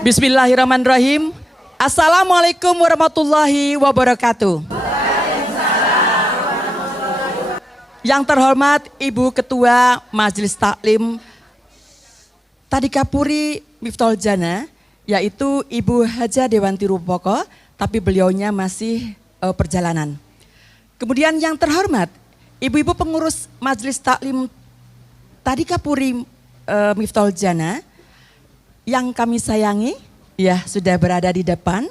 Bismillahirrahmanirrahim. Assalamualaikum warahmatullahi wabarakatuh. Yang terhormat Ibu Ketua Majelis Taklim Tadikapuri Miftahul Jannah, yaitu Ibu Haja Dewanti Rupoko, tapi beliaunya masih perjalanan. Kemudian yang terhormat ibu-ibu pengurus Majelis Taklim Tadikapuri Miftahul Jannah yang kami sayangi, ya sudah berada di depan.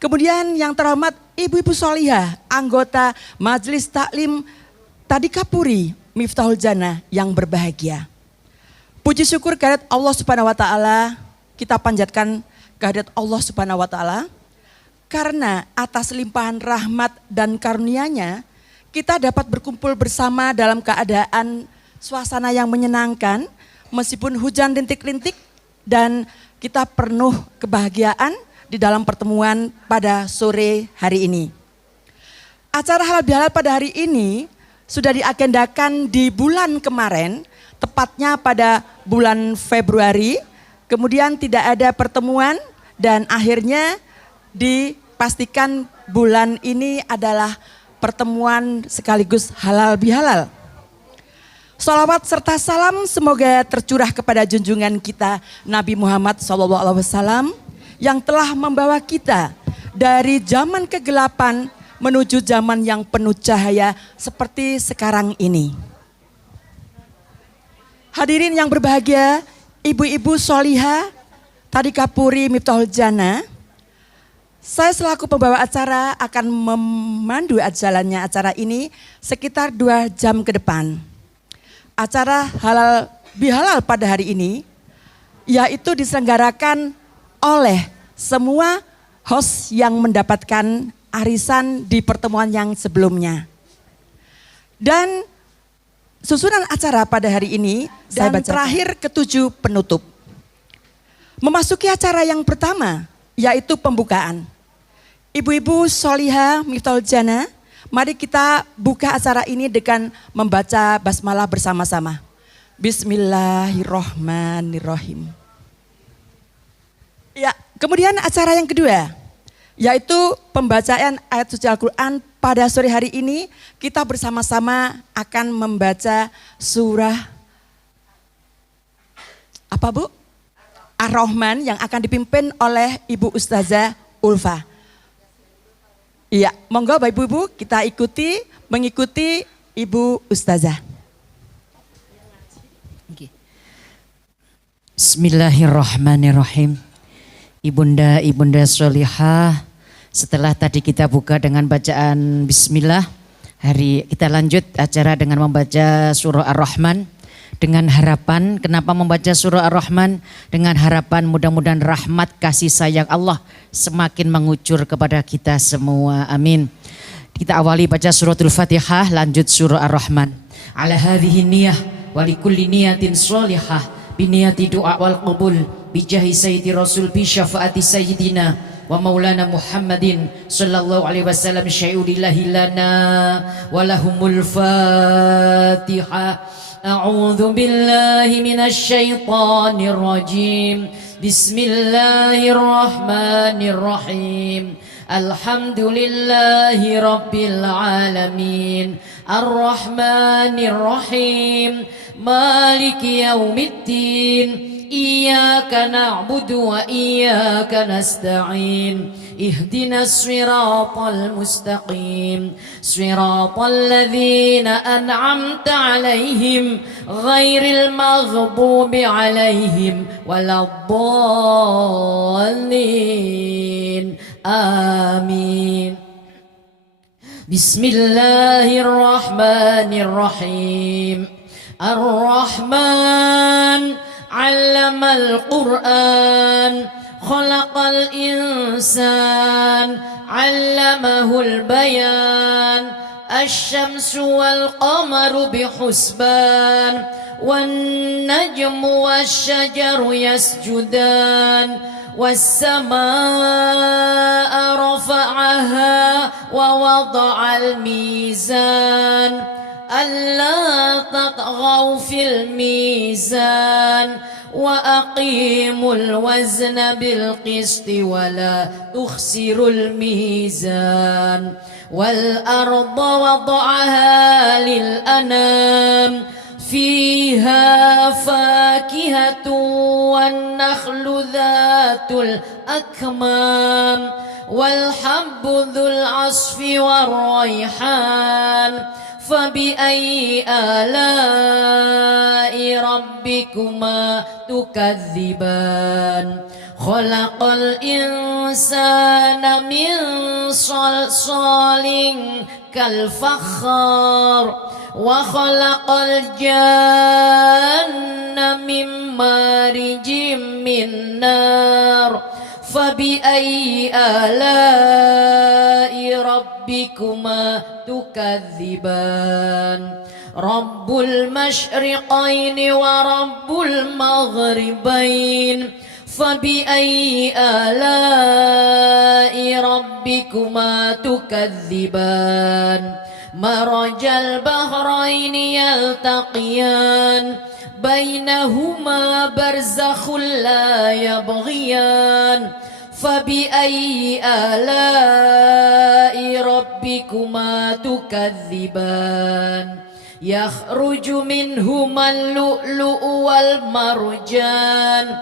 Kemudian yang terhormat ibu-ibu solihah, anggota Majelis Taklim Tadikapuri Miftahul Jannah yang berbahagia. Puji syukur kehadirat Allah Subhanahu wa taala, kita panjatkan kehadirat Allah Subhanahu wa taala karena atas limpahan rahmat dan karunia-Nya kita dapat berkumpul bersama dalam keadaan suasana yang menyenangkan meskipun hujan rintik-rintik, dan kita penuh kebahagiaan di dalam pertemuan pada sore hari ini. Acara halal bihalal pada hari ini sudah diagendakan di bulan kemarin, tepatnya pada bulan Februari, kemudian tidak ada pertemuan dan akhirnya dipastikan bulan ini adalah pertemuan sekaligus halal bihalal. Salawat serta salam semoga tercurah kepada junjungan kita Nabi Muhammad SAW yang telah membawa kita dari zaman kegelapan menuju zaman yang penuh cahaya seperti sekarang ini. Hadirin yang berbahagia, ibu-ibu solihah Tadikapuri Miftahul Jannah, saya selaku pembawa acara akan memandu jalannya acara ini sekitar 2 jam ke depan. Acara halal bihalal pada hari ini yaitu diselenggarakan oleh semua host yang mendapatkan arisan di pertemuan yang sebelumnya. Dan susunan acara pada hari ini dan terakhir ketujuh penutup. Memasuki acara yang pertama yaitu pembukaan. Ibu-ibu solihah Miftahul Jannah, mari kita buka acara ini dengan membaca basmalah bersama-sama. Bismillahirrahmanirrahim. Ya, kemudian acara yang kedua yaitu pembacaan ayat suci Al-Quran. Pada sore hari ini kita bersama-sama akan membaca surah apa Bu? Ar-Rahman yang akan dipimpin oleh Ibu Ustazah Ulfa. Iya, monggo Bapak Ibu kita mengikuti Ibu Ustazah. Bismillahirrahmanirrahim. Ibunda sholihah, setelah tadi kita buka dengan bacaan bismillah, hari kita lanjut acara dengan membaca surah Ar-Rahman. Dengan harapan, kenapa membaca surah Ar-Rahman? Dengan harapan mudah-mudahan rahmat kasih sayang Allah semakin mengucur kepada kita semua. Amin. Kita awali baca suratul Fatihah, lanjut surah Ar-Rahman. Ala hadhihi niyah wa likulli niyatin sholihah biniyati du'a wal qabul bijahi sayyidi rasul bi syafaati sayyidina wa maulana Muhammadin sallallahu alaihi wasallam syai'ulillahi lana wa lahumul Fatihah. A'udzu billahi minasy syaithanir rajim. Bismillahirrahmanirrahim. Alhamdulillahi rabbil alamin. Ar-Rahmanir Rahim. Maliki yaumiddin. Iyyaka na'budu wa iyyaka nasta'in. Ihdinas siratal mustaqim. Siratal ladzina an'amta 'alaihim ghairil maghdubi 'alaihim waladdallin. Amin. Bismillahirrahmanirrahim. Ar-Rahman 'allamal Qur'an. Khalaqal insan. 'allamahul bayan. Asy-syamsu wal qamaru bihusban. Wan najmu wasy-syajaru yasjudan. Was-samaa'a rafa'aha wa wada'al mizan. Alla tatghaw fil mizan وأقيموا الوزن بالقسط ولا تخسروا الميزان والأرض وضعها للأنام فيها فاكهة والنخل ذات الأكمام والحب ذو العصف والريحان فبأي آلاء ربكما تكذبان خلق الإنسان من صلصال كالفخار وخلق الجان من مارج من نار فبأي آلاء ربكما تكذبان رب المشرقين ورب المغربين فبأي آلاء ربكما تكذبان مرج البحرين يلتقيان بينهما برزخ لا يبغيان فبأي آلاء ربكما تكذبان يخرج منهما اللؤلؤ والمرجان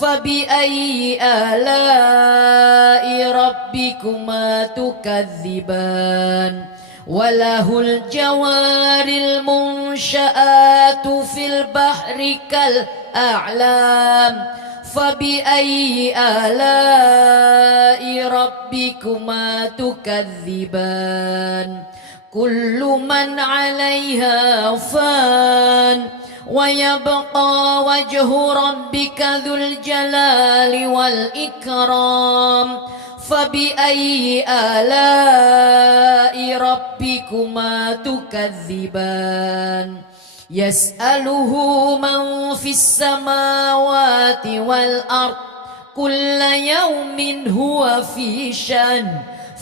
فبأي آلاء ربكما تكذبان وله الجوار المنشآت في البحر كالأعلام فبأي آلاء ربكما تكذبان كل من عليها فان ويبقى وجه ربك ذو الجلال والإكرام فبأي آلاء ربكما تكذبان يسأله من في السماوات والأرض كل يوم هو في شأن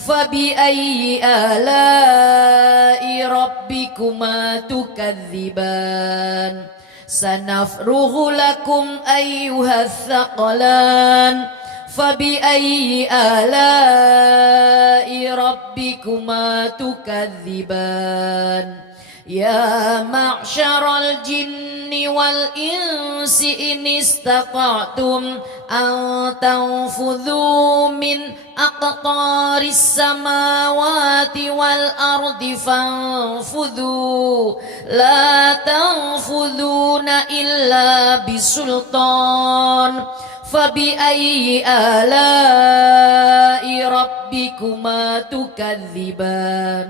فبأي آلاء ربكما تكذبان سنفرغ لكم أيها الثقلان فبأي آلاء ربكما تكذبان يا معشر الجن والإنس إن استطعتم أن تنفذوا من أقطار السماوات والأرض فانفذوا لا تنفذون إلا بسلطان فبأي آلاء ربكما تكذبان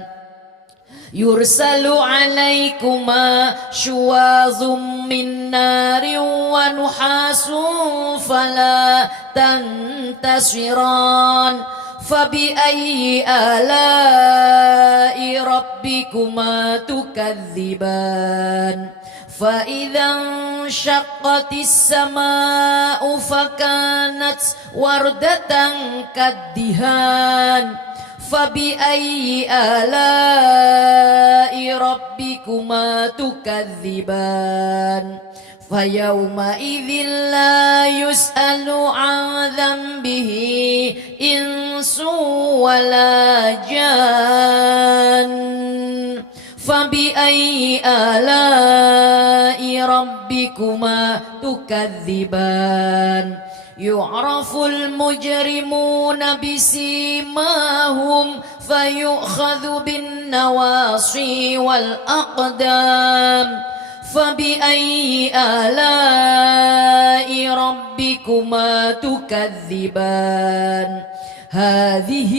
يرسل عليكما شواظ من نار ونحاس فلا تنتصران فبأي آلاء ربكما تكذبان فإذا انشقت السماء فكانت وردة كالدهان فبأي آلاء ربكما تكذبان فيومئذ لا يسأل عن ذنبه إنس ولا جان فبأي آلاء ربكما تكذبان يعرف المجرمون بسيماهم فيؤخذ بالنواصي والأقدام فبأي آلاء ربكما تكذبان هذه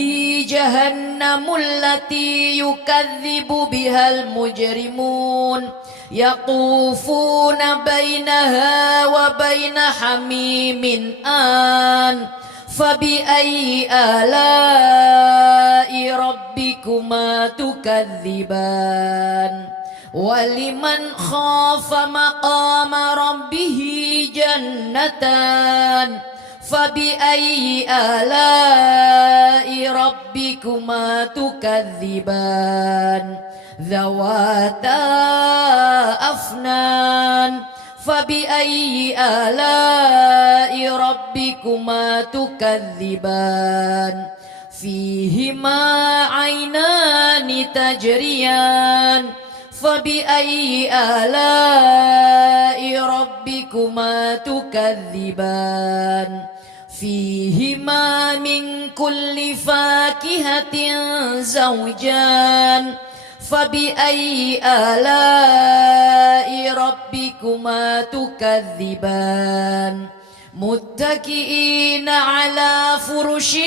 جهنم التي يكذب بها المجرمون يطوفون بينها وبين حميم آن فبأي آلاء ربكما تكذبان ولمن خاف مقام ربه جنتان فبأي آلاء ربكما تكذبان ذواتا أفنان فبأي آلاء ربكما تكذبان فيهما عينان تجريان فبأي آلاء ربكما تكذبان فيهما من كل فاكهة زوجان فبأي آلاء ربكما تكذبان متكئين على فرش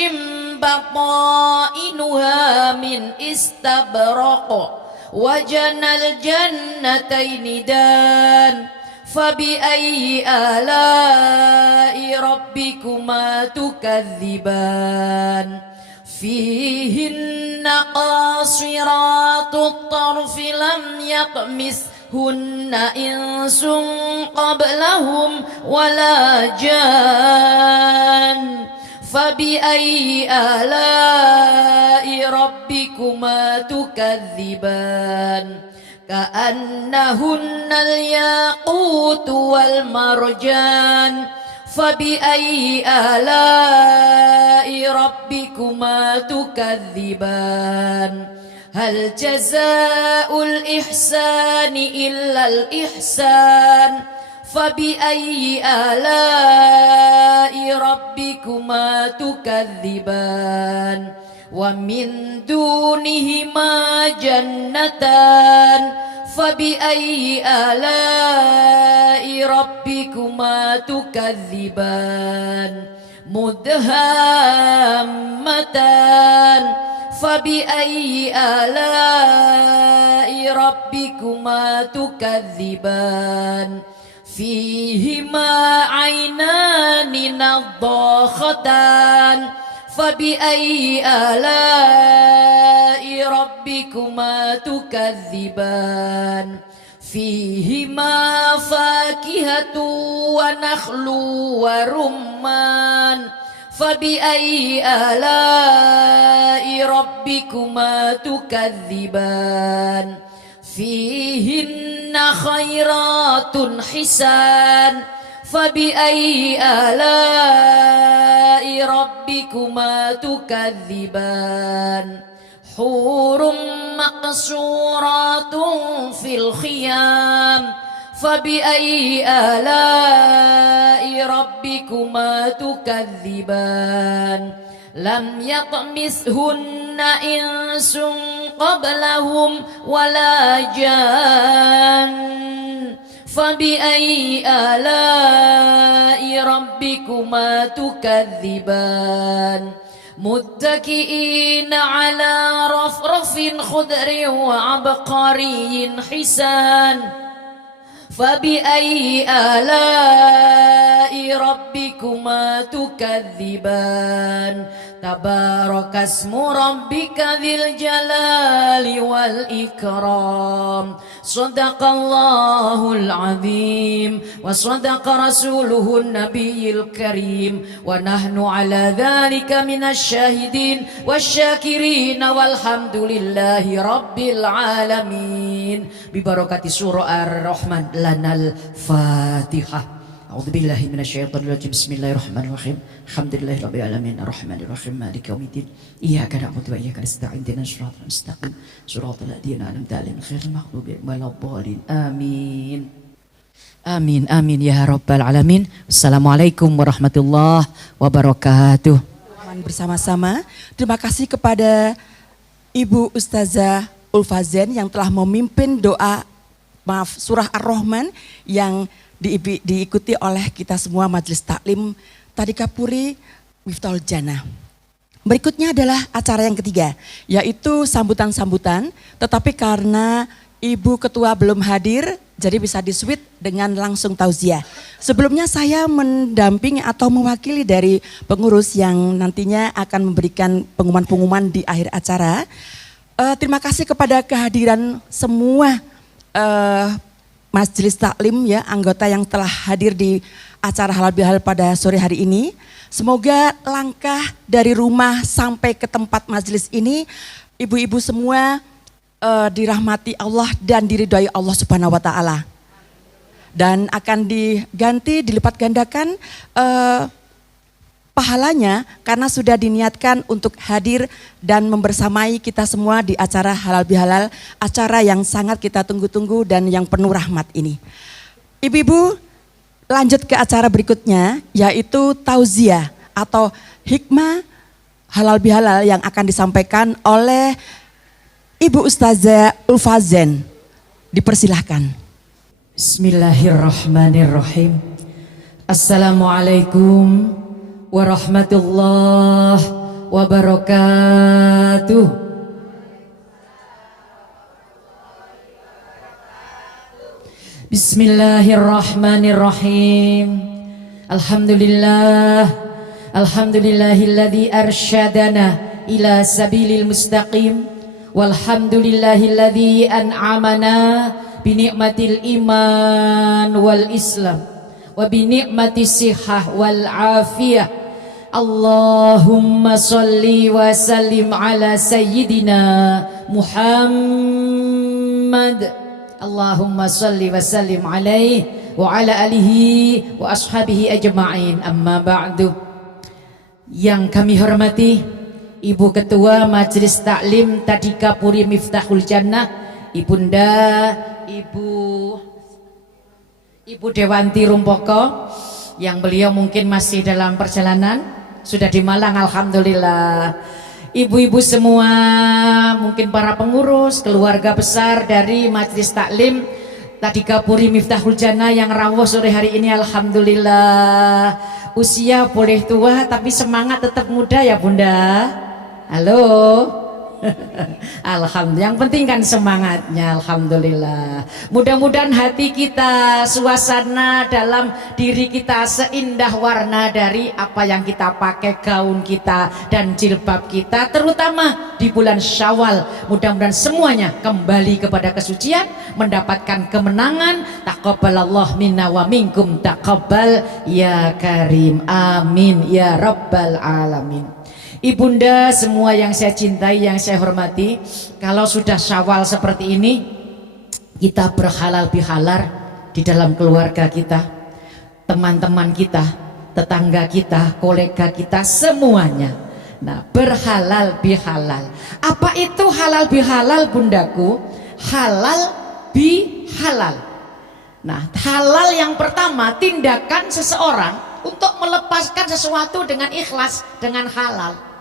بطائنها من استبرق وجنى الجنتين دان فبأي آلاء ربكما تكذبان فيهن قاصرات الطرف لم يطمثهن إنس قبلهم ولا جان فبأي آلاء ربكما تكذبان كأنهن الياقوت والمرجان فبأي آلاء ربكما تكذبان هل جزاء الإحسان إلا الإحسان فبأي آلاء ربكما تكذبان ومن دونهما جنتان فبأي آلاء ربكما تكذبان مدهامتان فبأي آلاء ربكما تكذبان فيهما عينان نضاختان فبأي آلاء ربكما تكذبان فيهما فاكهة ونخل ورمان فبأي آلاء ربكما تكذبان فيهن خيرات حسان فبأي آلاء ربكما تكذبان حور مقصورات في الخيام فبأي آلاء ربكما تكذبان لم يطمثهن إنس قبلهم ولا جان فبأي آلاء ربكما تكذبان متكئين على رفرف خضر وعبقري حسان فبأي آلاء ربكما تكذبان تبارك اسم ربك ذي الجلال والإكرام صدق الله العظيم وصدق رسوله النبي الكريم ونحن على ذلك من الشاهدين والشاكرين والحمد لله رب العالمين ببركة سورة الرحمن لنا الفاتحة أعوذ بالله من الشيطان الرجيم بسم الله الرحمن الرحيم الحمد لله رب العالمين الرحمن الرحيم مالك يوم الدين إياك نعبد وإياك نستعين اهدنا الصراط المستقيم صراط الذين أنعمت عليهم غير المغضوب عليهم ولا الضالين آمين Amin, amin ya rabbal alamin. Assalamualaikum warahmatullahi wabarakatuh. Bersama-sama, terima kasih kepada Ibu Ustazah Ulfazen yang telah memimpin doa surah Ar-Rahman yang diikuti oleh kita semua Majelis Taklim Tariqah Puri Miftahul Jannah. Berikutnya adalah acara yang ketiga, yaitu sambutan-sambutan, tetapi karena Ibu Ketua belum hadir, jadi bisa disuit dengan langsung tauziah. Sebelumnya saya mendampingi atau mewakili dari pengurus yang nantinya akan memberikan pengumuman-pengumuman di akhir acara. Terima kasih kepada kehadiran semua Majelis Taklim ya, anggota yang telah hadir di acara halal bihalal pada sore hari ini. Semoga langkah dari rumah sampai ke tempat majelis ini, ibu-ibu semua dirahmati Allah dan diridhai Allah Subhanahu wa taala. dan akan diganti dilipat gandakan pahalanya karena sudah diniatkan untuk hadir dan membersamai kita semua di acara Halal Bihalal, acara yang sangat kita tunggu-tunggu dan yang penuh rahmat ini. Ibu-ibu, lanjut ke acara berikutnya, yaitu tauziah atau hikmah Halal Bihalal yang akan disampaikan oleh Ibu Ustazah Ulfazen. Dipersilahkan. Bismillahirrahmanirrahim. Assalamualaikum warahmatullahi wabarakatuh. Bismillahirrahmanirrahim. Alhamdulillah, alhamdulillahilladzi arsyadana ila sabilil mustaqim, walhamdulillahilladzi an'amana binikmatil iman wal islam wa binikmatis sihah wal afiyah. Allahumma salli wa sallim ala sayyidina Muhammad. Allahumma salli wa sallim alaihi wa ala alihi wa ashabihi ajma'in. Amma ba'du. Yang kami hormati Ibu Ketua Majelis Taklim Tadika Puri Miftahul Jannah, Ibunda Ibu Dewanti Rumpoko, yang beliau mungkin masih dalam perjalanan, sudah di Malang alhamdulillah. Ibu-ibu semua, mungkin para pengurus, keluarga besar dari Majelis Taklim Tadika Puri Miftahul Jannah yang rawuh sore hari ini alhamdulillah. Usia boleh tua tapi semangat tetap muda ya Bunda. Halo. Alhamdulillah, yang penting kan semangatnya. Alhamdulillah, mudah-mudahan hati kita, suasana dalam diri kita seindah warna dari apa yang kita pakai, gaun kita dan jilbab kita, terutama di bulan Syawal. Mudah-mudahan semuanya kembali kepada kesucian, mendapatkan kemenangan. Taqabbalallah minna wa minkum taqabbal ya karim, amin ya rabbal alamin. Ibunda semua yang saya cintai, yang saya hormati, kalau sudah Syawal seperti ini, kita berhalal bihalal di dalam keluarga kita, teman-teman kita, tetangga kita, kolega kita, semuanya. Nah, berhalal bihalal. Apa itu halal bihalal, bundaku? Halal bihalal. Nah, halal yang pertama, tindakan seseorang untuk melepaskan sesuatu dengan ikhlas, dengan halal.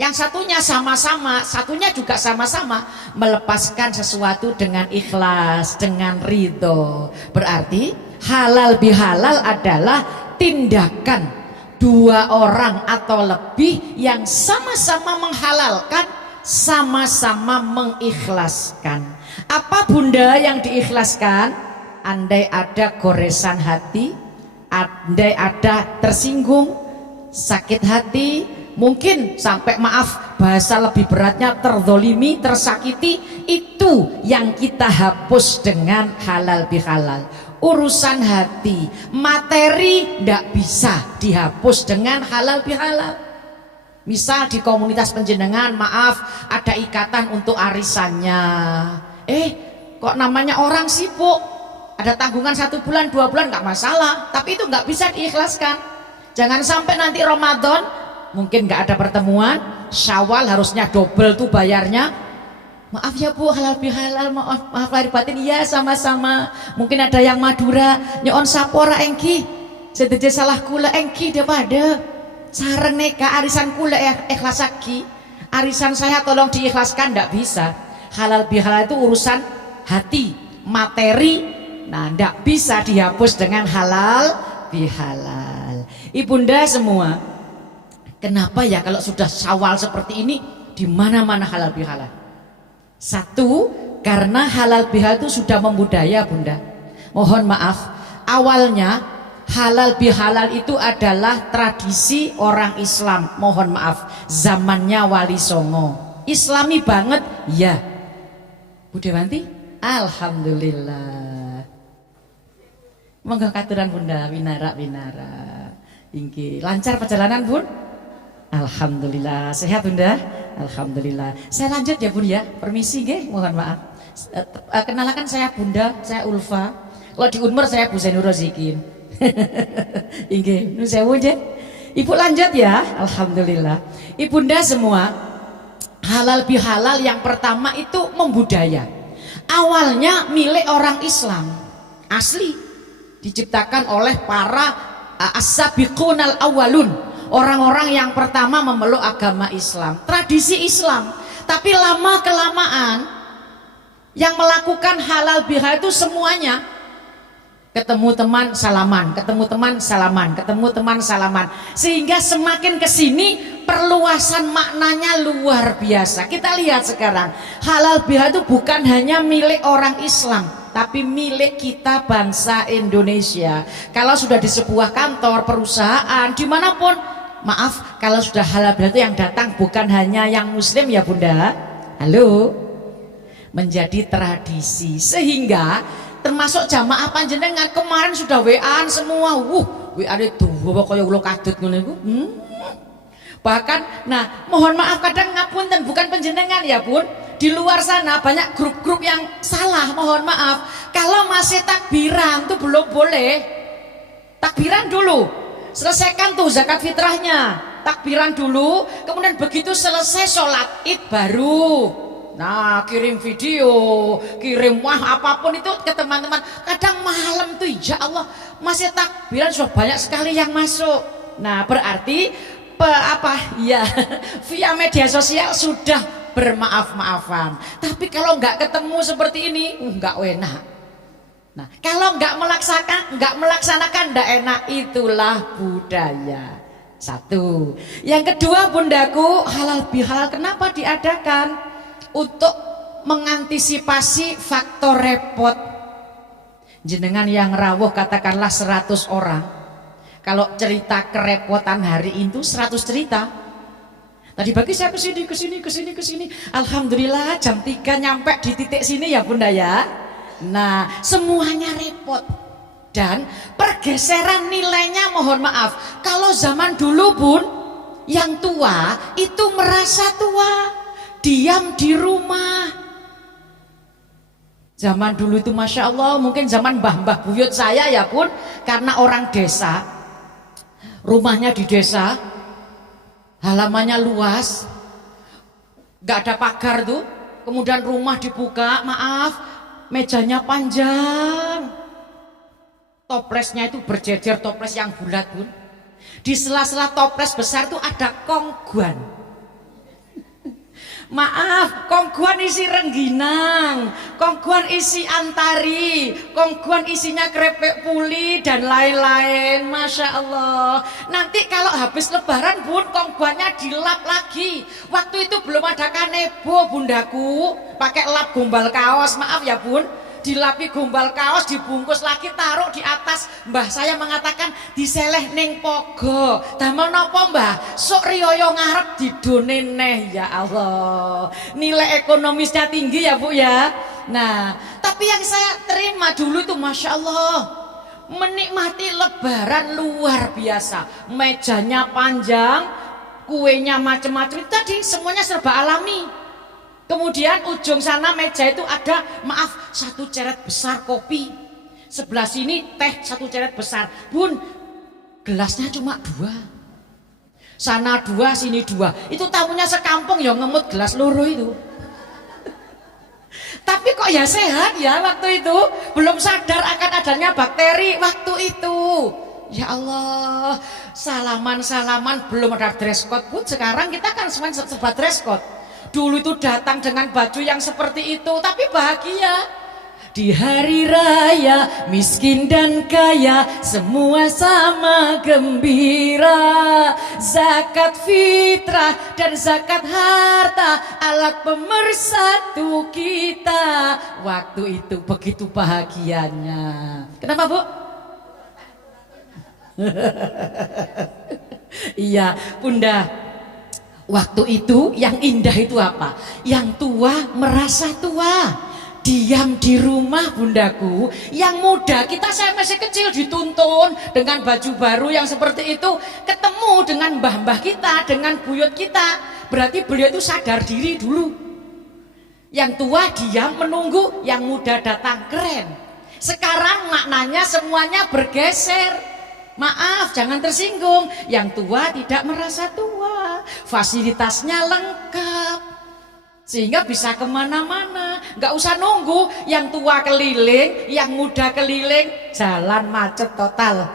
Yang satunya sama-sama, satunya juga sama-sama melepaskan sesuatu dengan ikhlas, dengan ridho. Berarti halal bihalal adalah tindakan dua orang atau lebih yang sama-sama menghalalkan, sama-sama mengikhlaskan. Apa Bunda yang diikhlaskan? Andai ada goresan hati, andai ada tersinggung, sakit hati, mungkin sampai maaf bahasa lebih beratnya terzolimi, tersakiti, itu yang kita hapus dengan halal bihalal. Urusan hati, materi tidak bisa dihapus dengan halal bihalal. Misal di komunitas penjenengan, maaf ada ikatan untuk arisannya, kok namanya orang sibuk, ada tanggungan 1 bulan 2 bulan nggak masalah, tapi itu nggak bisa diikhlaskan. Jangan sampai nanti Ramadan mungkin nggak ada pertemuan, Syawal harusnya double tuh bayarnya. Maaf ya Bu, halal bihalal, maaf lahir batin. Iya sama-sama. Mungkin ada yang Madura, nyon sapora engki, sedeje salah kula engki daripada sareng neka arisan kula ikhlas lagi. Arisan saya tolong diikhlaskan, nggak bisa. Halal bihalal itu urusan hati, materi. Nah, nggak bisa dihapus dengan halal bihalal. Ibunda semua, kenapa ya kalau sudah Syawal seperti ini di mana-mana halal bihalal? Satu, karena halal bihalal itu sudah membudaya Bunda. Mohon maaf, awalnya halal bihalal itu adalah tradisi orang Islam. Mohon maaf, zamannya Wali Songo. Islami banget, ya. Bu Dewanti, alhamdulillah. Monggo katuran Bunda, winara. Ingki lancar perjalanan Bun? Alhamdulillah. Sehat Bunda? Alhamdulillah. Saya lanjut ya Bun ya. Permisi nggih, mohon maaf. Kenalkan saya Bunda, saya Ulfa. Kalau di Unmer saya Bu Zainur Rozikin. Inggih, nu sewu nggih. Ibu lanjut ya. Alhamdulillah. Ibunda semua, halal bihalal yang pertama itu membudaya. Awalnya milik orang Islam. Asli diciptakan oleh para as-sabiqunal awwalun, orang-orang yang pertama memeluk agama Islam, tradisi Islam. Tapi lama kelamaan yang melakukan halal bihalal itu semuanya ketemu teman salaman, ketemu teman salaman, ketemu teman salaman, sehingga semakin kesini perluasan maknanya luar biasa. Kita lihat sekarang halal bihalal itu bukan hanya milik orang Islam, tapi milik kita bangsa Indonesia. Kalau sudah di sebuah kantor, perusahaan, dimanapun, maaf, kalau sudah halal bihalal itu yang datang bukan hanya yang muslim ya Bunda. Halo, menjadi tradisi, sehingga termasuk jamaah panjenengan kemarin sudah WA-an semua. WA itu kaya ulo kadut ngono iku. Bahkan, nah, mohon maaf kadang ngapunten bukan panjenengan ya Bun. Di luar sana banyak grup-grup yang salah, mohon maaf. Kalau masih takbiran tuh belum boleh. Takbiran dulu. Selesaikan tuh zakat fitrahnya. Takbiran dulu, kemudian begitu selesai sholat Id baru. Nah, kirim video, kirim apapun itu ke teman-teman. Kadang malam tuh ya Allah masih takbiran sudah banyak sekali yang masuk. Nah, berarti ya via media sosial sudah bermaaf-maafan. Tapi kalau nggak ketemu seperti ini, nggak enak. Nah, kalau nggak melaksanakan nggak enak, itulah budaya. Satu. Yang kedua bundaku, halal bihalal kenapa diadakan? Untuk mengantisipasi faktor repot. Jenengan yang rawuh katakanlah 100 orang, kalau cerita kerepotan hari itu 100 cerita. Tadi pagi saya kesini. Alhamdulillah jam 3 nyampe di titik sini ya Bunda ya. Nah, semuanya repot. Dan pergeseran nilainya mohon maaf. Kalau zaman dulu Bun, yang tua itu merasa tua, diam di rumah. Zaman dulu itu Masya Allah, mungkin zaman mbah-mbah buyut saya ya Bun, karena orang desa, rumahnya di desa, halamannya luas, gak ada pagar tuh, kemudian rumah dibuka, maaf, mejanya panjang, toplesnya itu berjejer, toples yang bulat Bun. Di sela-sela toples besar itu ada kongguan. Maaf, kongguan isi rengginang, kongguan isi antari, kongguan isinya kerepek puli dan lain-lain. Masya Allah. Nanti kalau habis lebaran Bun, kongguannya dilap lagi. Waktu itu belum ada kanebo bundaku, pakai lap gombal kaos, maaf ya Bun. Dilapi gombal kaos, dibungkus lagi, taruh di atas. Mbah saya mengatakan diseleh ning pogo. Damel napa Mbah? Sok riyoyo ngarep didone neh. Ya Allah, nilai ekonomisnya tinggi ya Bu ya. Nah, tapi yang saya terima dulu itu Masya Allah, menikmati lebaran luar biasa. Mejanya panjang, kuenya macam-macam, tadi semuanya serba alami. Kemudian ujung sana meja itu ada, maaf, 1 ceret besar kopi, sebelah sini teh 1 ceret besar. Bun, gelasnya cuma 2, sana 2 sini 2. Itu tamunya sekampung ya ngemut gelas loro itu. Tapi kok ya sehat ya waktu itu, belum sadar akan adanya bakteri waktu itu. Ya Allah, salaman-salaman, belum ada dress code Bun. Sekarang kita kan semuanya serba dress code. Dulu itu datang dengan baju yang seperti itu, tapi bahagia. Di hari raya, miskin dan kaya, semua sama gembira. Zakat fitrah dan zakat harta, alat pemersatu kita. Waktu itu begitu bahagianya. Kenapa Bu? Iya Bunda. Waktu itu yang indah itu apa? Yang tua merasa tua, diam di rumah bundaku. Yang muda, saya masih kecil dituntun dengan baju baru yang seperti itu, ketemu dengan mbah-mbah kita, dengan buyut kita. Berarti beliau itu sadar diri dulu. Yang tua diam menunggu yang muda datang, keren. Sekarang maknanya semuanya bergeser. Maaf, jangan tersinggung. Yang tua tidak merasa tua, fasilitasnya lengkap, sehingga bisa kemana-mana. Nggak usah nunggu yang tua keliling, yang muda keliling, jalan macet total.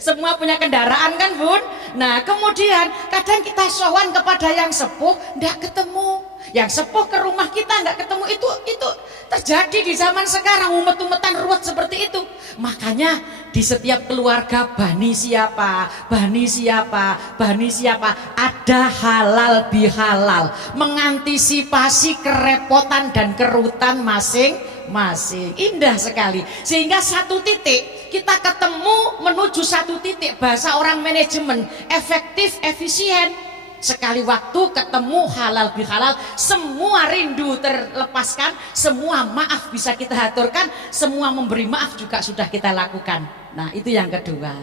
Semua punya kendaraan kan Bun. Nah kemudian kadang kita sowan kepada yang sepuh nggak ketemu, yang sepuh ke rumah kita nggak ketemu. Itu terjadi di zaman sekarang, umet-umetan ruwet seperti itu. Makanya di setiap keluarga bani siapa ada halal bihalal, mengantisipasi kerepotan dan kerutan masing-masing. Indah sekali, sehingga satu titik kita ketemu menuju satu titik. Bahasa orang manajemen, efektif, efisien. Sekali waktu ketemu halal bihalal, semua rindu terlepaskan, semua maaf bisa kita haturkan, semua memberi maaf juga sudah kita lakukan. Nah itu yang kedua.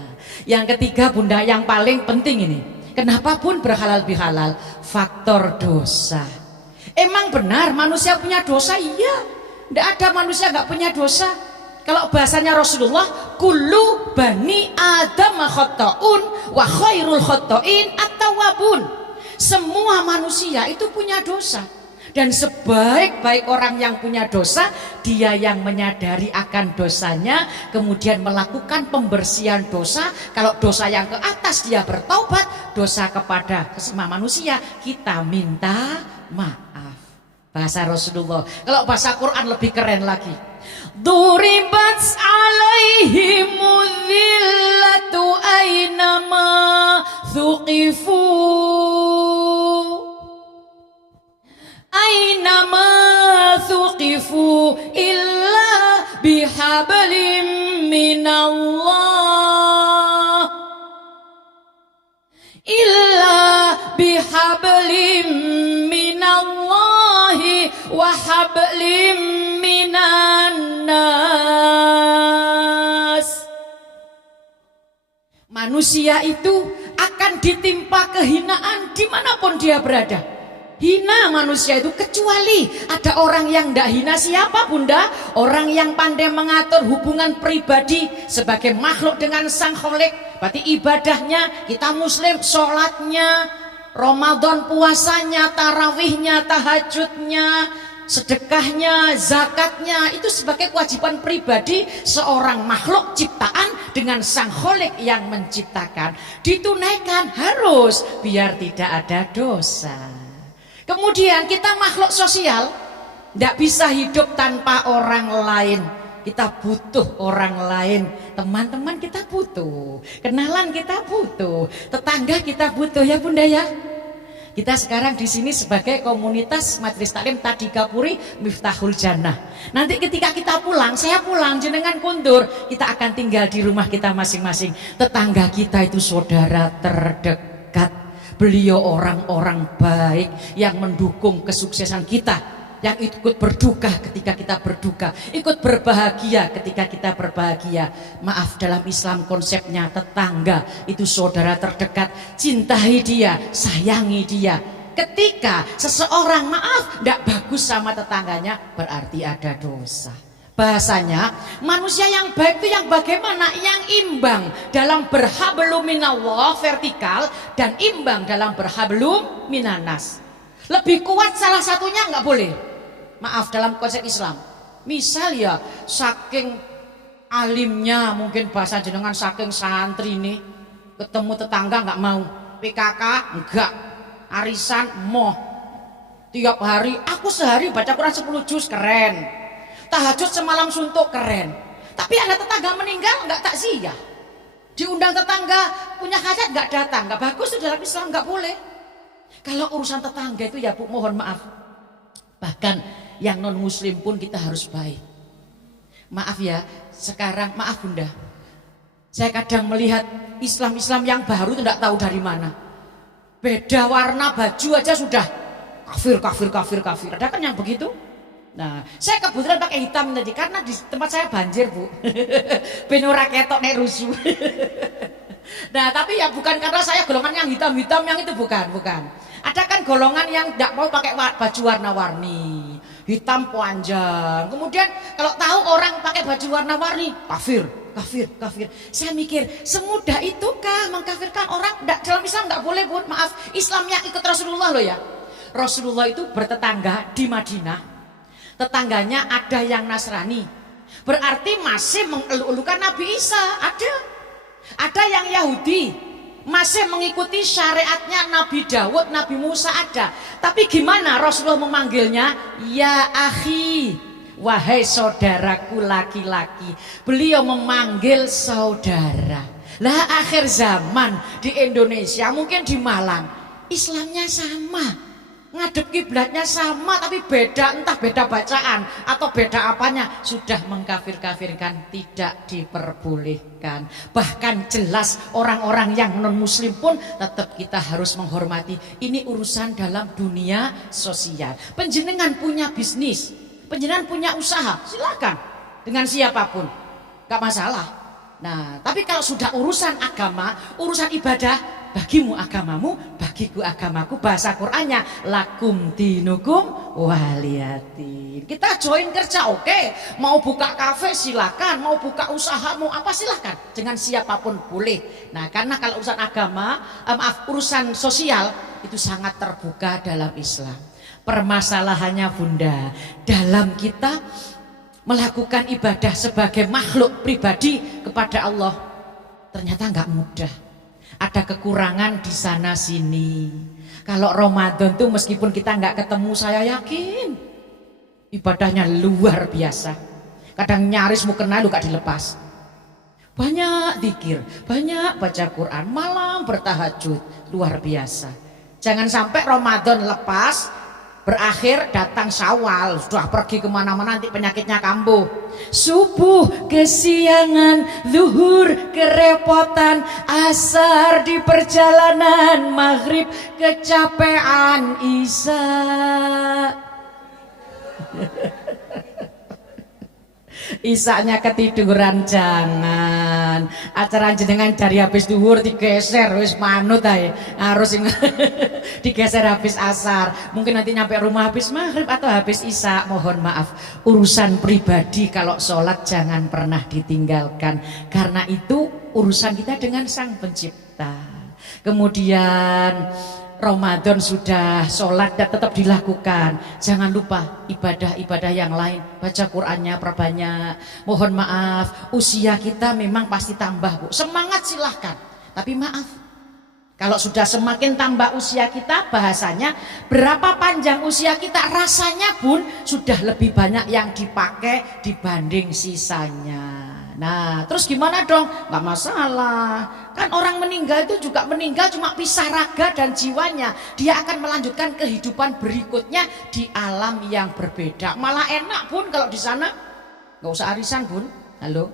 Yang ketiga Bunda, yang paling penting ini, kenapa pun berhalal bihalal? Faktor dosa. Emang benar manusia punya dosa? Iya, tidak ada manusia nggak punya dosa. Kalau bahasanya Rasulullah, kullu bani adam khata'un wa khairul khata'in at-tawwabun. Semua manusia itu punya dosa, dan sebaik-baik orang yang punya dosa, dia yang menyadari akan dosanya, kemudian melakukan pembersihan dosa. Kalau dosa yang ke atas dia bertaubat, dosa kepada sesama manusia kita minta maaf. Bahasa Rasulullah. Kalau bahasa Quran lebih keren lagi. Duribat alaihimul dhillatu aynama thuqifu aynama thuqifu illa bihablim minallah minallahi wa hablim minan nas. Manusia itu akan ditimpa kehinaan dimanapun dia berada. Hina manusia itu, kecuali ada orang yang tidak hina. Siapa Bunda? Orang yang pandai mengatur hubungan pribadi sebagai makhluk dengan Sang Kholik. Berarti ibadahnya, kita muslim, sholatnya, Ramadan puasanya, tarawihnya, tahajudnya, sedekahnya, zakatnya, itu sebagai kewajiban pribadi seorang makhluk ciptaan dengan Sang Kholik yang menciptakan. Ditunaikan harus, biar tidak ada dosa. Kemudian kita makhluk sosial, tidak bisa hidup tanpa orang lain. Kita butuh orang lain, teman-teman kita butuh, kenalan kita butuh, tetangga kita butuh ya Bunda ya. Kita sekarang di sini sebagai komunitas Majelis Taklim Tadika-Puri Miftahul Jannah. Nanti ketika kita pulang, saya pulang, jenengan kundur, kita akan tinggal di rumah kita masing-masing. Tetangga kita itu saudara terdekat. Beliau orang-orang baik yang mendukung kesuksesan kita, yang ikut berduka ketika kita berduka, ikut berbahagia ketika kita berbahagia. Maaf, dalam Islam konsepnya tetangga itu saudara terdekat. Cintai dia, sayangi dia. Ketika seseorang maaf tidak bagus sama tetangganya, berarti ada dosa. Bahasanya manusia yang baik itu yang bagaimana? Yang imbang dalam berhablum minallah vertikal dan imbang dalam berhablum minanas. Lebih kuat salah satunya nggak boleh. Maaf, dalam konsep Islam. Misal ya saking alimnya, mungkin bahasa jenengan saking santri nih, ketemu tetangga nggak mau, PKK enggak, arisan moh. Tiap hari aku sehari baca Quran 10 juz, keren. Tahajud semalam suntuk, keren. Tapi ada tetangga meninggal nggak takziah, diundang tetangga punya hajat nggak datang, nggak bagus. Itu dalam Islam nggak boleh. Kalau urusan tetangga itu ya Bu, mohon maaf, bahkan yang non muslim pun kita harus baik. Maaf ya, sekarang maaf Bunda, saya kadang melihat Islam yang baru itu nggak tahu dari mana, beda warna baju aja sudah kafir. Ada kan yang begitu? Nah, saya kebetulan pakai hitam tadi karena di tempat saya banjir Bu. Ben ora ketok nek rusuh. Nah, tapi ya bukan karena saya golongan yang hitam yang itu, bukan. Ada kan kan golongan yang tidak mau pakai baju warna-warni, hitam panjang. Kemudian kalau tahu orang pakai baju warna-warni, kafir, kafir, kafir. Saya mikir, semudah itukah mengkafirkan orang? Dalam Islam nggak boleh, Bu. Maaf, Islamnya ikut Rasulullah loh ya. Rasulullah itu bertetangga di Madinah. Tetangganya ada yang Nasrani. Berarti masih mengeluh-elukan Nabi Isa. Ada yang Yahudi, masih mengikuti syariatnya Nabi Dawud, Nabi Musa ada. Tapi gimana Rasulullah memanggilnya? Ya akhi, wahai saudaraku laki-laki. Beliau memanggil saudara. Lah akhir zaman di Indonesia, mungkin di Malang, Islamnya sama, ngadep kiblatnya sama, tapi beda, entah beda bacaan atau beda apanya, sudah mengkafir-kafirkan, tidak diperbolehkan. Bahkan jelas orang-orang yang non muslim pun tetap kita harus menghormati. Ini urusan dalam dunia sosial. Panjenengan punya bisnis, panjenengan punya usaha, silakan dengan siapapun, gak masalah. Nah, tapi kalau sudah urusan agama, urusan ibadah, bagimu agamamu, bagiku agamaku. Bahasa Qur'annya lakum dinukum waliyatin. Kita join kerja, oke. Mau buka kafe silakan, mau buka usaha, mau apa silakan. Dengan siapapun boleh. Nah, karena kalau urusan agama, urusan sosial itu sangat terbuka dalam Islam. Permasalahannya Bunda, dalam kita melakukan ibadah sebagai makhluk pribadi kepada Allah ternyata nggak mudah. Ada kekurangan di sana sini. Kalau Ramadan tuh meskipun kita nggak ketemu, saya yakin ibadahnya luar biasa. Kadang nyaris mukena lu gak dilepas. Banyak zikir, banyak baca Quran, malam bertahajud, luar biasa. Jangan sampai Ramadan lepas, berakhir datang Syawal, sudah pergi kemana-mana, nanti penyakitnya kambuh. Subuh kesiangan, zuhur kerepotan, asar di perjalanan, maghrib kecapean, isya isaknya ketiduran. Jangan acara jenengan dari habis duhur digeser wis manut ae, harus digeser habis asar, mungkin nanti nyampe rumah habis maghrib atau habis isya. Mohon maaf, urusan pribadi kalau sholat jangan pernah ditinggalkan, karena itu urusan kita dengan Sang Pencipta. Kemudian Ramadan sudah, sholat dan tetap dilakukan. Jangan lupa ibadah-ibadah yang lain, baca Qur'annya perbanyak. Mohon maaf, usia kita memang pasti tambah, Bu. Semangat silahkan, tapi maaf, kalau sudah semakin tambah usia kita, bahasanya berapa panjang usia kita, rasanya pun sudah lebih banyak yang dipakai dibanding sisanya. Nah, terus gimana dong? Gak masalah. Kan orang meninggal itu juga meninggal cuma pisah raga dan jiwanya. Dia akan melanjutkan kehidupan berikutnya di alam yang berbeda. Malah enak Bun kalau di sana. Gak usah arisan Bun. Halo.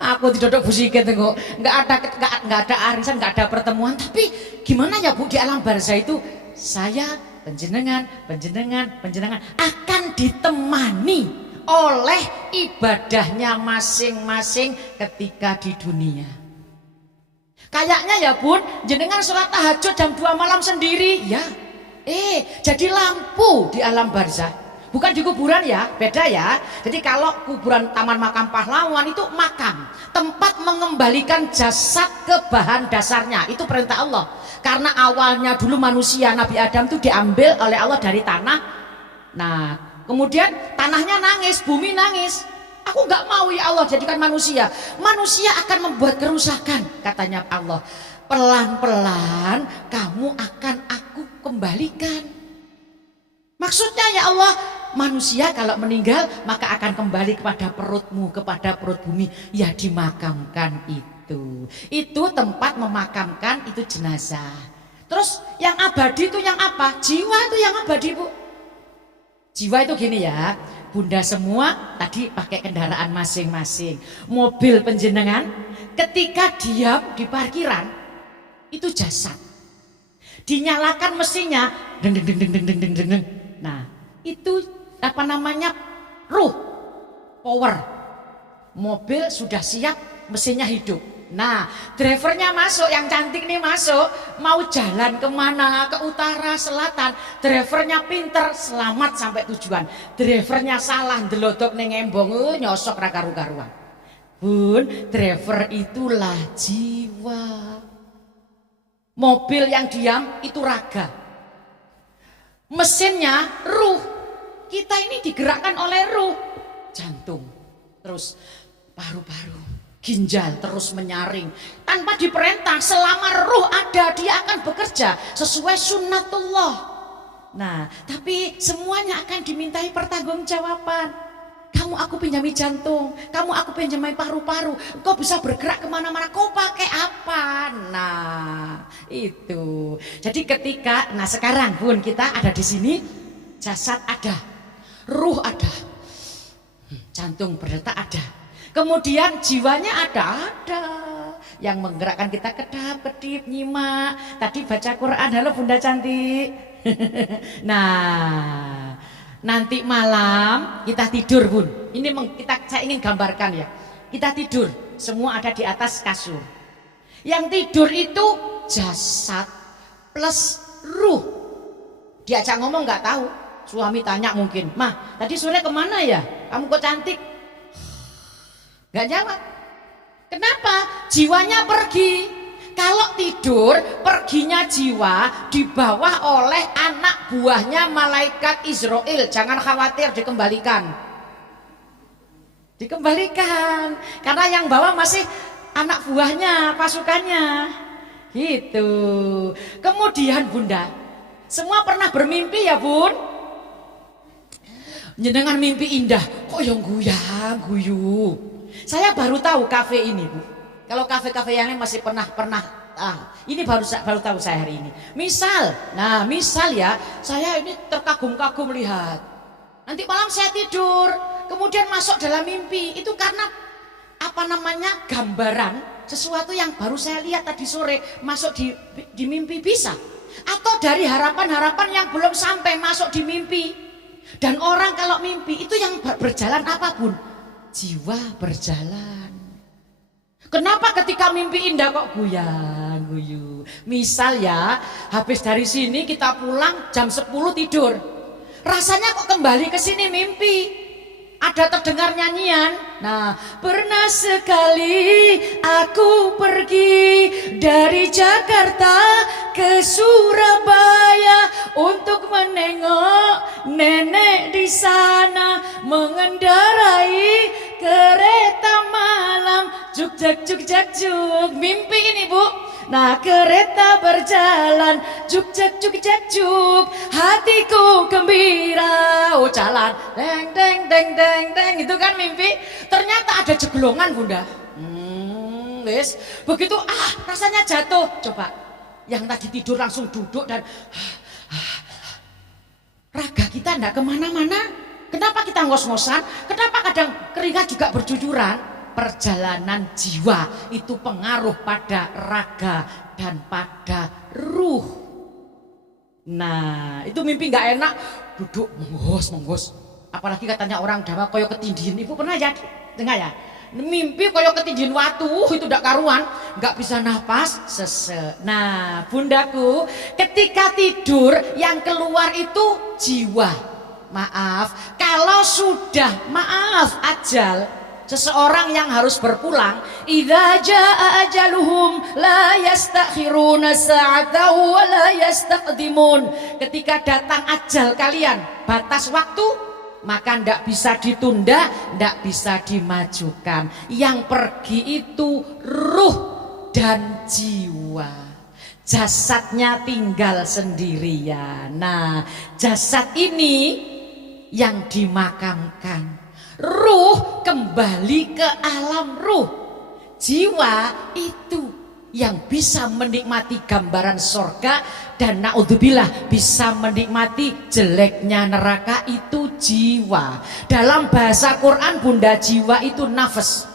Aku didodok busiket kok. Nggak ada arisan, nggak ada pertemuan. Tapi gimana ya Bu, di alam barzah itu saya, panjenengan akan ditemani oleh ibadahnya masing-masing ketika di dunia. Kayaknya ya Bun, jenengan sholat tahajud jam 2 malam sendiri ya. Jadi lampu di alam barzah. Bukan di kuburan ya, beda ya. Jadi kalau kuburan Taman Makam Pahlawan itu makam, tempat mengembalikan jasad ke bahan dasarnya. Itu perintah Allah. Karena awalnya dulu manusia, Nabi Adam itu diambil oleh Allah dari tanah. Nah, kemudian tanahnya nangis, bumi nangis. Aku nggak mau ya Allah jadikan manusia. Manusia akan membuat kerusakan, katanya Allah. Pelan-pelan kamu akan aku kembalikan. Maksudnya ya Allah, manusia kalau meninggal maka akan kembali kepada perutmu, kepada perut bumi. Ya dimakamkan itu. Itu tempat memakamkan itu jenazah. Terus yang abadi itu yang apa? Jiwa itu yang abadi Bu. Jiwa itu gini ya, Bunda semua tadi pakai kendaraan masing-masing. Mobil panjenengan ketika diam di parkiran itu jasad. Dinyalakan mesinnya, deng deng deng deng deng deng deng deng. Nah, itu apa namanya? Ruh, power. Mobil sudah siap, mesinnya hidup. Nah, drivernya masuk, yang cantik nih masuk, mau jalan kemana, ke utara, selatan. Drivernya pinter, selamat sampai tujuan. Drivernya salah, ndelodok ning embong, nyosok ra karu-karuan. Bun, driver itulah jiwa. Mobil yang diam itu raga. Mesinnya ruh. Kita ini digerakkan oleh ruh. Jantung, terus paru-paru, ginjal terus menyaring. Tanpa diperintah, selama ruh ada, dia akan bekerja sesuai sunnatullah. Nah, tapi semuanya akan dimintai pertanggungjawaban. Kamu aku pinjami jantung, kamu aku pinjami paru-paru, kau bisa bergerak kemana-mana, kau pakai apa? Nah, itu. Jadi ketika, nah sekarang Bun, kita ada di sini, jasad ada, ruh ada, jantung berdetak ada, kemudian jiwanya ada. Yang menggerakkan kita kedap-kedip, nyimak. Tadi baca Quran, halo Bunda cantik. Nah, nanti malam kita tidur Bun. Ini saya ingin gambarkan ya. Kita tidur, semua ada di atas kasur. Yang tidur itu jasad plus ruh. Diajak ngomong nggak tahu. Suami tanya mungkin, "Mah, tadi sore kemana ya? Kamu kok cantik?" Nggak jawab. Kenapa? Jiwanya pergi. Kalau tidur, perginya jiwa dibawa oleh anak buahnya malaikat Israel. Jangan khawatir, dikembalikan. Dikembalikan. Karena yang bawa masih anak buahnya, pasukannya. Gitu. Kemudian Bunda, semua pernah bermimpi ya Bun? Jenengan mimpi indah, kok yang guyang guyu. Saya baru tahu kafe ini Bu. Kalau kafe-kafe yang lain masih pernah ini baru tahu saya hari ini. Misal ya, saya ini terkagum-kagum lihat. Nanti malam saya tidur, kemudian masuk dalam mimpi. Itu karena gambaran sesuatu yang baru saya lihat tadi sore masuk di mimpi bisa. Atau dari harapan-harapan yang belum sampai masuk di mimpi. Dan orang kalau mimpi itu yang berjalan apapun, jiwa berjalan. Kenapa ketika mimpi indah kok guyang guyu? Misal ya, habis dari sini kita pulang jam 10 tidur. Rasanya kok kembali ke sini mimpi. Ada terdengar nyanyian. Nah, pernah sekali aku pergi dari Jakarta ke Surabaya untuk menengok nenek di sana, mengendarai kereta malam. Juk jak juk jak juk. Mimpi ini Bu. Nah, kereta berjalan, juk jak juk jak juk, hatiku gembira. Oh jalan, deng deng deng deng deng, itu kan mimpi. Ternyata ada jeglongan Bunda. Wis, begitu rasanya jatuh. Coba, yang tadi tidur langsung duduk dan raga kita ndak kemana-mana. Kenapa kita ngos-ngosan? Kenapa kadang keringat juga bercucuran? Perjalanan jiwa itu pengaruh pada raga dan pada ruh. Nah, itu mimpi nggak enak, duduk menggos. Apalagi katanya orang Jawa koyo ketindihan. Ibu pernah ya dengar ya? Mimpi koyo ketindihan watu, itu ndak karuan, nggak bisa nafas, sesek. Nah, bundaku, ketika tidur yang keluar itu jiwa. Maaf, kalau sudah ajal seseorang yang harus berpulang, idza jaa ajaluhum la yastakhiruna sa'atan wa la yastaqdimun. Ketika datang ajal kalian, batas waktu, maka ndak bisa ditunda, ndak bisa dimajukan. Yang pergi itu ruh dan jiwa. Jasadnya tinggal sendirian. Nah, jasad ini yang dimakamkan. Ruh kembali ke alam ruh. Jiwa itu yang bisa menikmati gambaran sorga. Dan naudzubillah bisa menikmati jeleknya neraka, itu jiwa. Dalam bahasa Quran Bunda, jiwa itu nafas.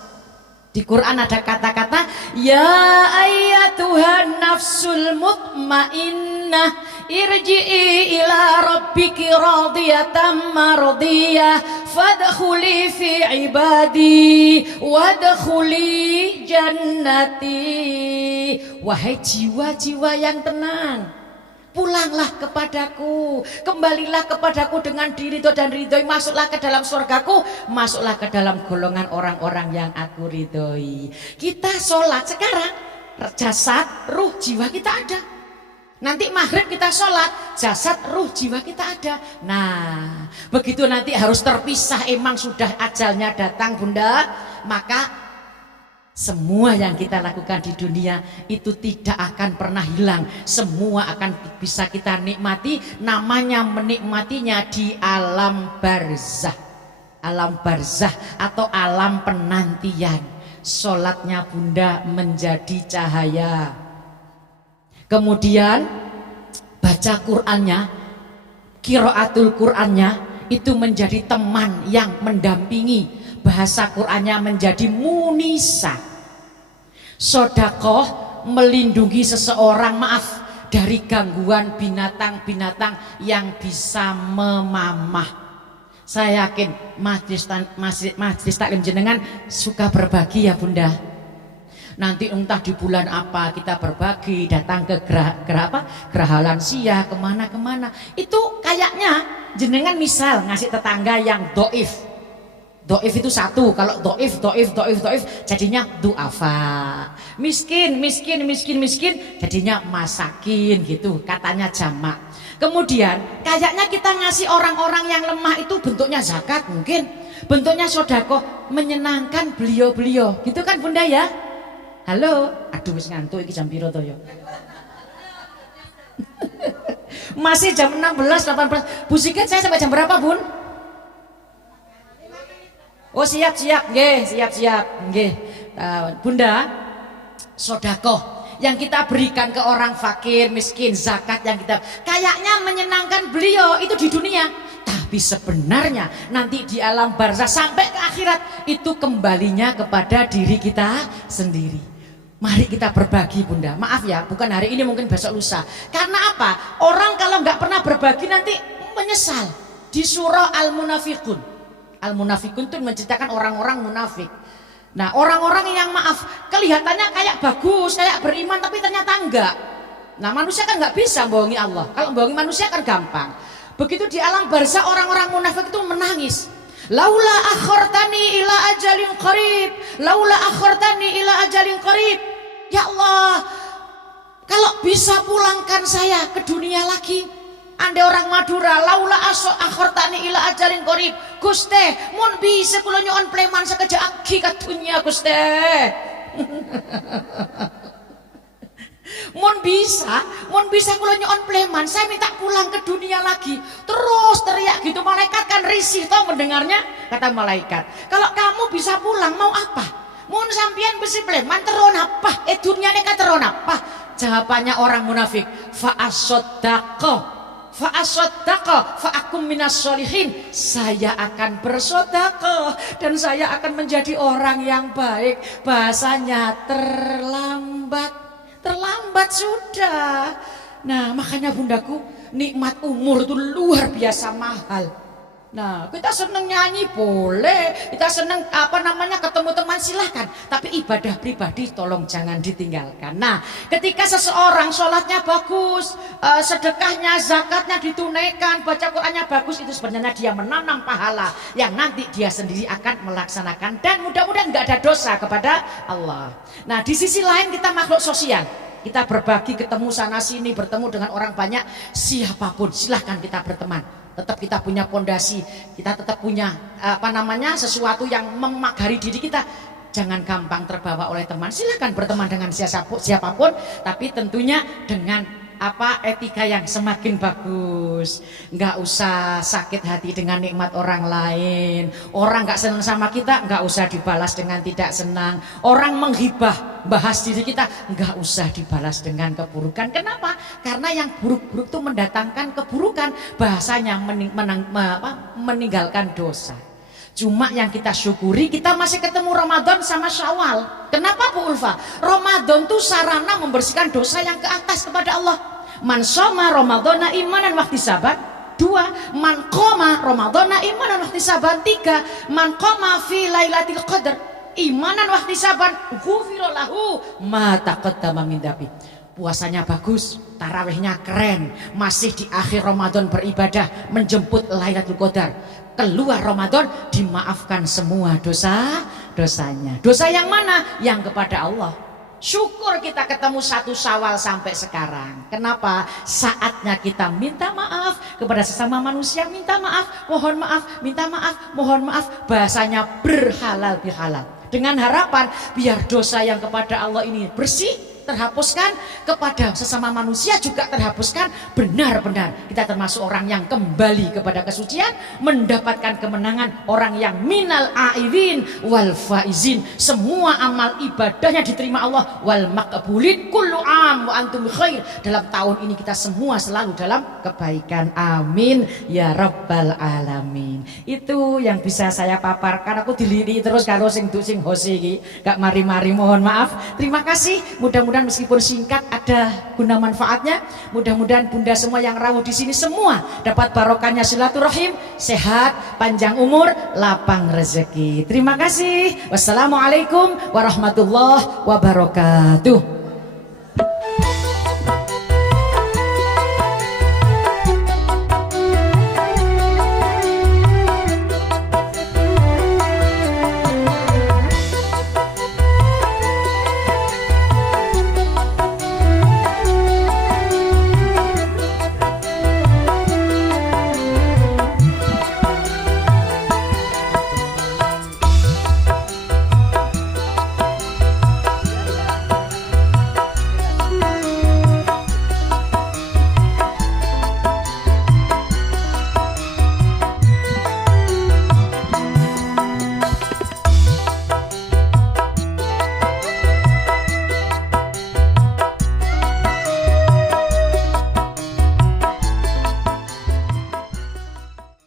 Di Quran ada kata-kata, ya ayyatuhan nafsul mutmainnah irji'i ila rabbiki radiyatan mardiyah fadkhuli fi ibadi wadkhuli jannati. Wahai jiwa-jiwa yang tenang, pulanglah kepadaku, kembalilah kepadaku dengan ridho dan ridhoi, masuklah ke dalam surgaku, masuklah ke dalam golongan orang-orang yang aku ridhoi. Kita sholat sekarang, jasad, ruh, jiwa kita ada. Nanti maghrib kita sholat, jasad, ruh, jiwa kita ada. Nah, begitu nanti harus terpisah, emang sudah ajalnya datang Bunda, maka semua yang kita lakukan di dunia itu tidak akan pernah hilang. Semua akan bisa kita nikmati. Namanya menikmatinya di alam barzah. Alam barzah atau alam penantian. Sholatnya Bunda menjadi cahaya. Kemudian baca Qur'annya, qiraatul Qur'annya itu menjadi teman yang mendampingi. Bahasa Qur'annya menjadi munisa. Sodakoh melindungi seseorang, maaf, dari gangguan binatang-binatang yang bisa memamah. Saya yakin majelis taklim jenengan suka berbagi ya Bunda. Nanti entah di bulan apa kita berbagi, datang ke geraha lansia, kemana-kemana. Itu kayaknya jenengan misal ngasih tetangga yang doif. Doif itu satu, kalau doif jadinya duafa. Miskin jadinya masakin gitu, katanya jamak. Kemudian kayaknya kita ngasih orang-orang yang lemah itu bentuknya zakat mungkin, bentuknya sodako, menyenangkan beliau-beliau, gitu kan Bunda ya? Halo, aduh wis ngantuk iki jam piro to ya? Masih jam 16, 18. Bu Sikat saya sampai jam berapa Bun? Oh siap, nggih, siap, nggih. Bunda, sodakoh yang kita berikan ke orang fakir, miskin, zakat yang kita kayaknya menyenangkan beliau itu di dunia, tapi sebenarnya nanti di alam barzah sampai ke akhirat itu kembalinya kepada diri kita sendiri. Mari kita berbagi Bunda. Maaf ya, bukan hari ini, mungkin besok lusa. Karena apa? Orang kalau nggak pernah berbagi nanti menyesal. Di surah Al-Munafiqun. Al-Munafikun itu menceritakan orang-orang munafik. Nah, orang-orang yang maaf kelihatannya kayak bagus, kayak beriman, tapi ternyata enggak. Nah, manusia kan nggak bisa bohongi Allah. Kalau bohongi manusia kan gampang. Begitu di alam barzah orang-orang munafik itu menangis. Laula akhartani ila ajalin qarib, laula akhartani ila ajalin qarib. Ya Allah, kalau bisa pulangkan saya ke dunia lagi. Anda orang Madura, laula akhartani ila ajalin qarib. Guste, mun bisa kula nyon pleman sakeja agi ka dunya Guste. Mun bisa kula nyon pleman, saya minta pulang ke dunia lagi. Terus teriak gitu, malaikat kan risih tau mendengarnya. Kata malaikat, kalau kamu bisa pulang mau apa? Mun sampean besi pleman teron apa? Dunia neka teron apa? Jawabannya orang munafik, fa'akum minas solihin. Saya akan bersedekah dan saya akan menjadi orang yang baik. Bahasanya terlambat sudah. Nah, makanya Bundaku, nikmat umur itu luar biasa mahal. Nah, kita seneng nyanyi boleh, kita seneng ketemu teman silahkan, tapi ibadah pribadi tolong jangan ditinggalkan. Nah, ketika seseorang sholatnya bagus, sedekahnya, zakatnya ditunaikan, baca Qur'annya bagus, itu sebenarnya dia menanam pahala yang nanti dia sendiri akan melaksanakan dan mudah-mudahan nggak ada dosa kepada Allah. Nah, di sisi lain kita makhluk sosial. Kita berbagi, ketemu sana sini, bertemu dengan orang banyak, siapapun silahkan kita berteman. Tetap kita punya pondasi, kita tetap punya sesuatu yang memagari diri kita. Jangan gampang terbawa oleh teman. Silakan berteman dengan siapapun, tapi tentunya dengan etika yang semakin bagus. Nggak usah sakit hati dengan nikmat orang lain. Orang nggak senang sama kita, nggak usah dibalas dengan tidak senang. Orang menghibah bahas diri kita, nggak usah dibalas dengan keburukan. Kenapa? Karena yang buruk-buruk itu mendatangkan keburukan. Bahasanya meninggalkan dosa. Cuma yang kita syukuri, kita masih ketemu Ramadan sama Syawal. Kenapa Bu Ulfa? Ramadan itu sarana membersihkan dosa yang ke atas kepada Allah. Man shoma Ramadhana imanan wahtisaban, 2. Man qoma ramadhana imanan wa ihtisaban. 3. Man qoma fi lailatul qadar imanan wa ihtisaban ghufira lahu ma taqaddama min dhanbi. Puasanya bagus, tarawihnya keren, masih di akhir Ramadan beribadah menjemput Lailatul Qadar. Keluar Ramadan dimaafkan semua dosanya. Dosa yang mana? Yang kepada Allah. Syukur kita ketemu 1 Syawal sampai sekarang. Kenapa? Saatnya kita minta maaf kepada sesama manusia, minta maaf, mohon maaf, minta maaf, mohon maaf. Bahasanya berhalal bihalal. Dengan harapan biar dosa yang kepada Allah ini bersih, terhapuskan, kepada sesama manusia juga terhapuskan. Benar-benar kita termasuk orang yang kembali kepada kesucian, mendapatkan kemenangan, orang yang minal aidin wal faizin. Semua amal ibadahnya diterima Allah, wal maqbulin kullu am wa antum khair. Dalam tahun ini kita semua selalu dalam kebaikan, amin ya rabbal alamin. Itu yang bisa saya paparkan. Aku diliri terus karo sing hosi iki gak mari-mari, mohon maaf. Terima kasih, mudah-mudahan meskipun singkat ada guna manfaatnya. Mudah-mudahan bunda semua yang rawuh di sini semua dapat barokahnya silaturahim, sehat, panjang umur, lapang rezeki. Terima kasih. Wassalamualaikum warahmatullahi wabarakatuh.